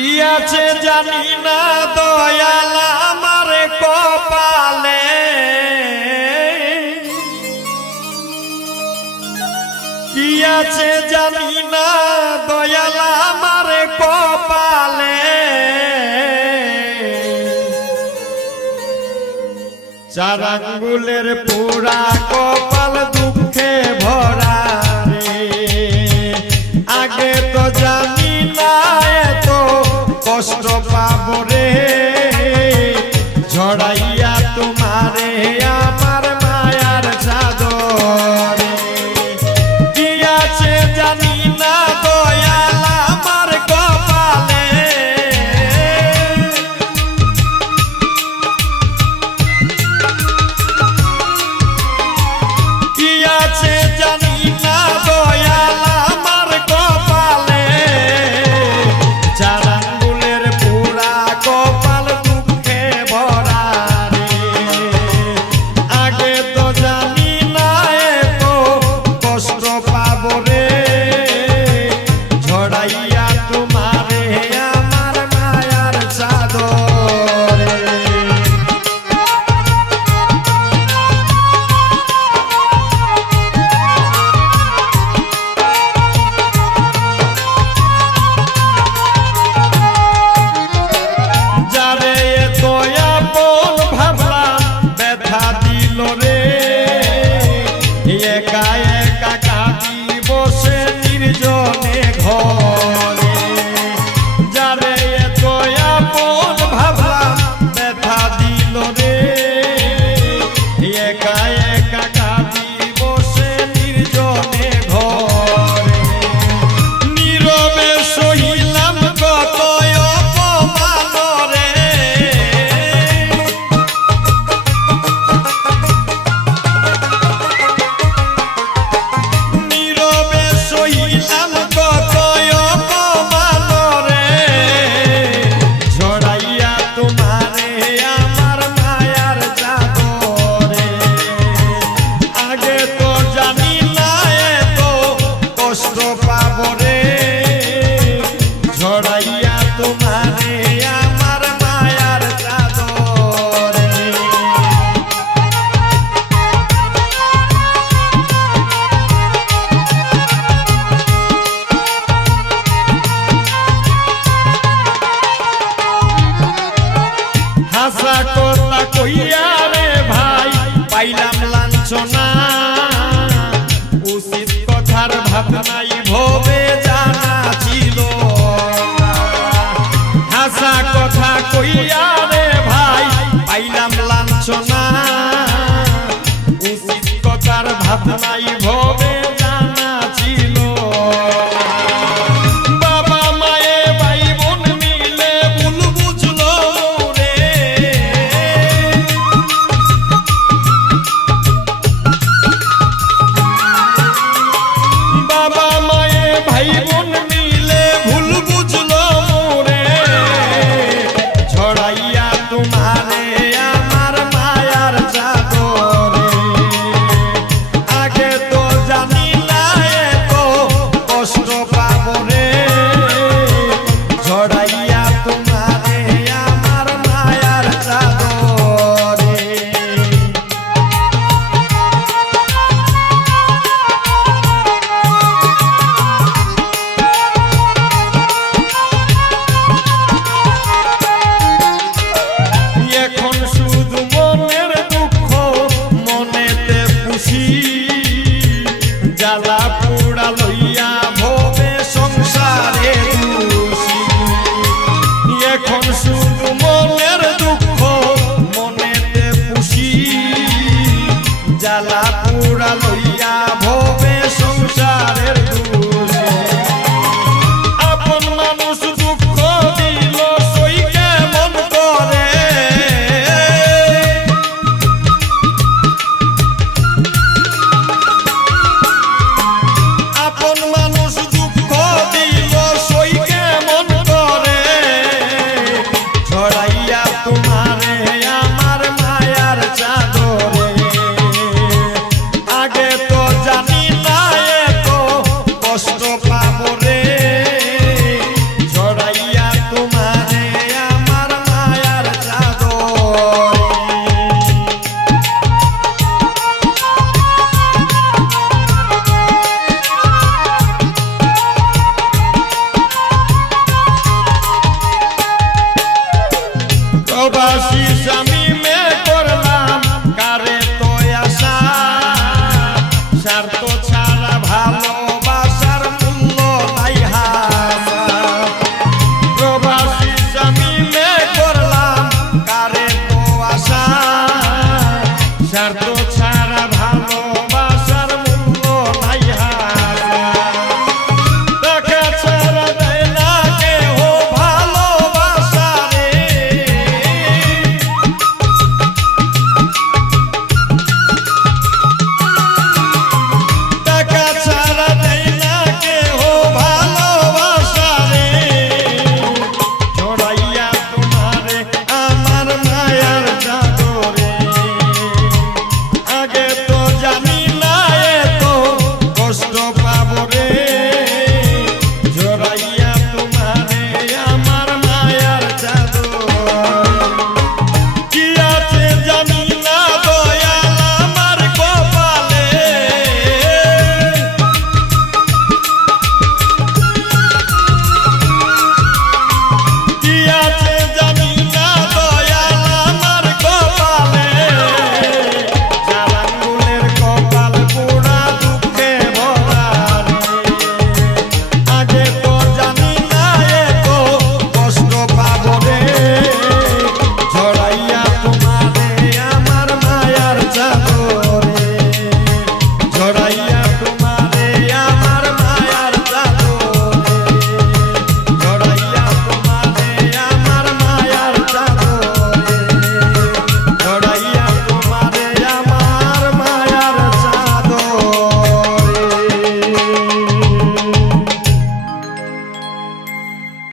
কি আছে জানি না দয়াল আমার কপালে, কি আছে জানি না দয়াল আমার কপালে, চার আঙ্গুলের পোড়া কপাল দুঃখে ভরা রে। আগে তো জানি না এত কষ্ট পাবো রে, ঝড়াইয়া তোমারে আমার মায়ার চাদরে। কি আছে জানি না দয়াল আমার কপালে, কি আছে জানি না দয়াল আমার কপালে, চার আঙ্গুলের পোড়া কপাল দুঃখে ভরা রে। আগে তো জানি না এত কষ্ট পাবো রে, ঝড়াইয়া তোমারে আমার মায়ার চাদরে। যারে এতো আপন ভাবলাম ব্যথা দিল রে, একা একা কাঁদি বসে নির্জনে ঘরে। যারে এতো আপন ভাবলাম ব্যথা দিল রে, একা একা কাঁদি বসে নির্জনে ঘরে। নীরবে সহিলাম কত অপমান রে, নীরবে সহিলাম কত অপমান রে, ঝড়াইয়া তোমারে আমার মায়ার চাদরে। আগে তো জানি না এত কষ্ট পাবো রে, ঝড়াইয়া তোমারে আমার মায়ার চাদরে। হাসা কথা কইয়া রে ভাই পাইলাম লাঞ্ছনা, উচিত কথার ভাবনাই ভবে জানা ছিল না। হাসা কথা কইয়া রে ভাই পাইলাম লাঞ্ছনা, উচিত কথার ভাবনাই ভবে জানা ছিল না। বাবা মায়ে ভাই বোন মিলে ভুল বুঝলো রে, বাবা মায়ে ভাই বোন মিলে ভুল বুঝলো রে, ঝড়াইয়া তোমারে আমার মায়ার চাদরে। আগে তো জানি না এত কষ্ট পাবো রে, ঝড়াইয়া তোমারে আমার মায়ার চাদরে। এখন শুধু মনের দুঃখ মনেতে পুষি, জ্বালা পোড়া লইয়া ভবে সংসারে দোষী। এখন শুধু মনের দুঃখ মনেতে পুষি, জ্বালা পোড়া লইয়া ভবে সংসারের দোষী। আপন মানুষ দুঃখ দিল সই কেমন করে, ভালো